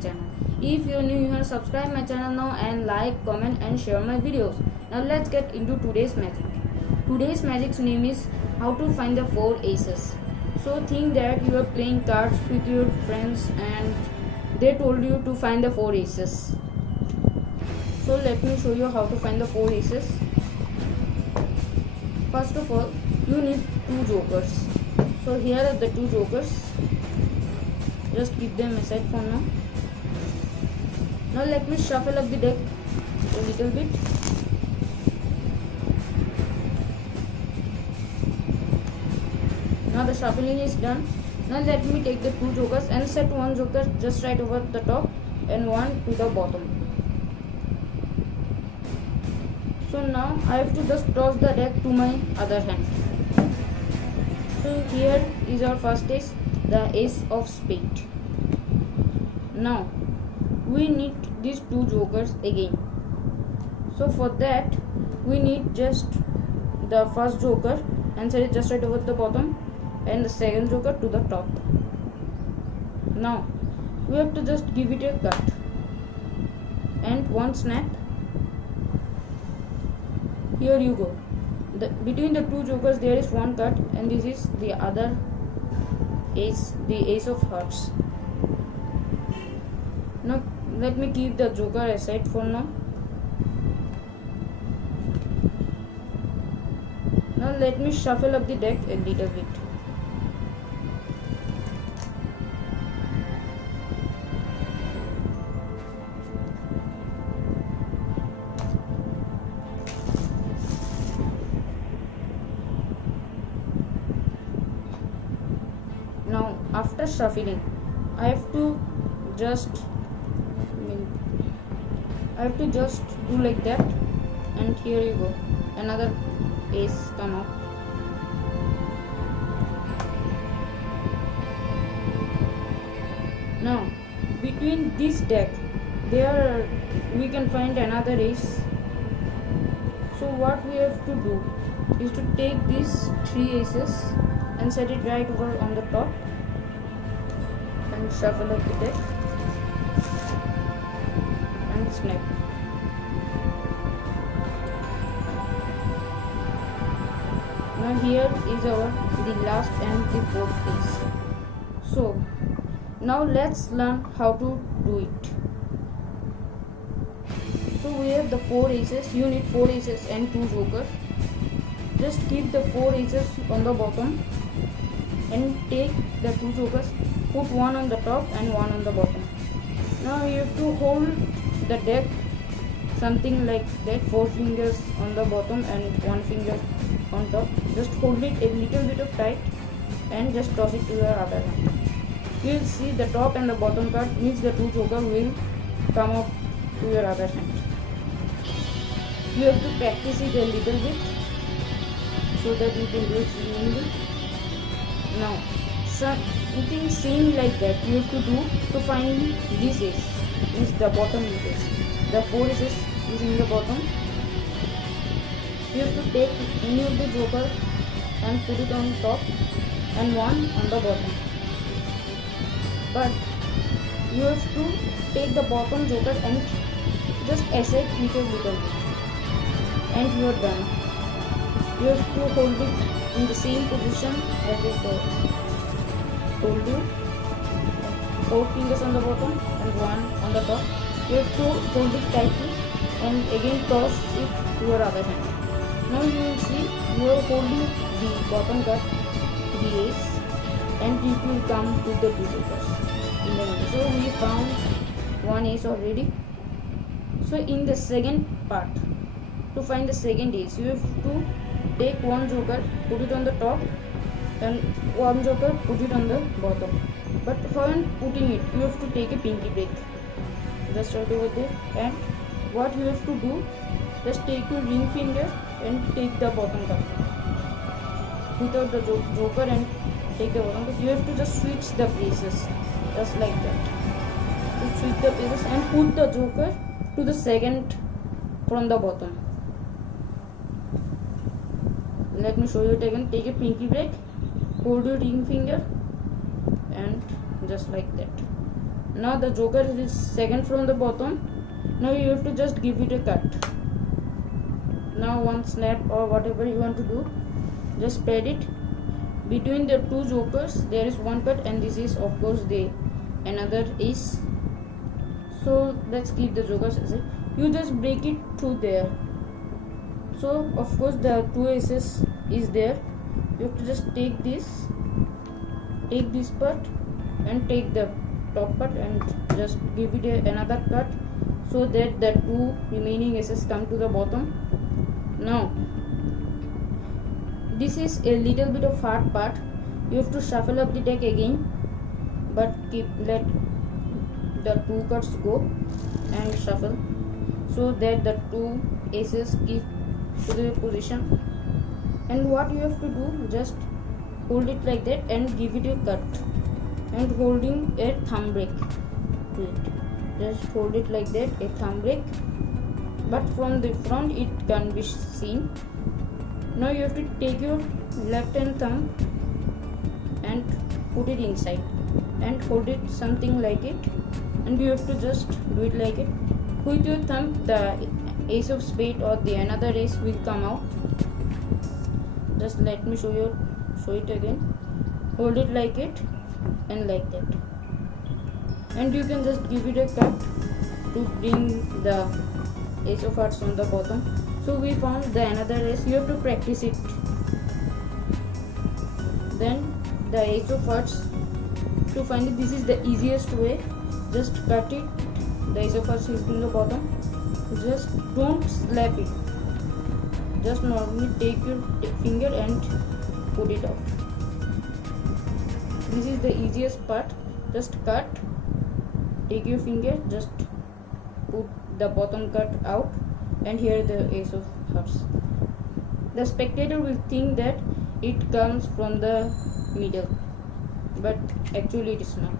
channel. If you're new here, subscribe my channel now and like, comment and share my videos. Now let's get into today's magic. Today's magic's name is how to find the 4 aces. So think that you are playing cards with your friends and they told you to find the 4 aces. So let me show you how to find the 4 aces. First of all, you need 2 jokers. So here are the 2 jokers. Just keep them aside for now. Now let me shuffle up the deck a little bit. Now the shuffling is done. Now let me take the 2 jokers and set one joker just right over the top and one to the bottom. So now I have to just toss the deck to my other hand. So here is our first ace, the ace of spade. Now we need these 2 jokers again. So for that we need just the first joker and set it just right over the bottom and the second joker to the top. Now we have to just give it a cut and one snap. Here you go. Between the 2 jokers there is one cut and this is the other ace, the ace of hearts. Now let me keep the joker aside for now. Now let me shuffle up the deck a little bit. Now after shuffling I have to just do like that and here you go, another ace come up. Now between this deck there we can find another ace. So what we have to do is to take these 3 aces and set it right over on the top and shuffle up the deck and snap. Now here is the last and the 4th ace. So now let's learn how to do it. So we have the 4 aces. You need 4 aces and 2 jokers. Just keep the 4 aces on the bottom and take the 2 jokers, put one on the top and one on the bottom. Now you have to hold the deck something like that, 4 fingers on the bottom and 1 finger on top. Just hold it a little bit of tight and just toss it to your other hand. You will see the top and the bottom card means the 2 joker will come up to your other hand. You have to practice it a little bit so that you can do it evenly. Now something same like that you have to do to find this ace, means the bottom ace. The 4 aces is in the bottom. You have to take any of the joker and put it on top and one on the bottom. But you have to take the bottom joker and just aside it a little bit and you are done. You have to hold it in the same position as before. Told you, 4 fingers on the bottom and 1 on the top. You have to hold it tightly and again toss it to your other hand. Now you will see you are holding the bottom card, the ace, and it will come to the 2 jokers in the middle. So we found 1 ace already. So in the second part, to find the second ace, you have to take 1 joker, put it on the top and 1 joker, put it on the bottom. But when putting it, you have to take a pinky break just right over there. And what you have to do, just take your ring finger and take the bottom card without the joker and take the bottom card. You have to just switch the places just like that. To switch the places and put the joker to the second from the bottom. Let me show you it again. Take a pinky break, hold your ring finger and just like that. Now the joker is second from the bottom. Now you have to just give it a cut. Now one snap or whatever you want to do, just spread it. Between the two jokers there is one cut, and this is of course the another ace. So let's keep the jokers as it. You just break it through there. So of course the two aces is there. You have to just take this part and take the top part and just give it another cut, so that the two remaining aces come to the bottom. Now this is a little bit of hard part. You have to shuffle up the deck again, but let the two cards go and shuffle, so that the two aces keep to the position. And what you have to do, just hold it like that and give it a cut, and holding a thumb break to it. Just hold it like that, a thumb break, but from the front it can be seen. Now you have to take your left hand thumb and put it inside and hold it something like it, and you have to just do it like it. With your thumb the ace of spade or the another ace will come out. Just let me show it again. Hold it like it and like that, and you can just give it a cut to bring the ace of hearts on the bottom. So we found the another ace. You have to practice it. Then the ace of hearts, to find it, this is the easiest way. Just cut it. The ace of hearts is in the bottom. Just don't slap it. Just normally take your finger and put it out. This is the easiest part. Just cut, take your finger, just put the bottom cut out, and here the ace of hearts. The spectator will think that it comes from the middle, but actually it is not.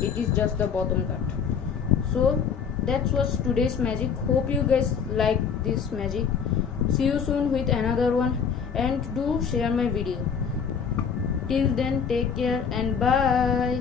It is just the bottom cut. So that was today's magic. Hope you guys like this magic. See you soon with another one, and do share my video. Till then, take care and bye.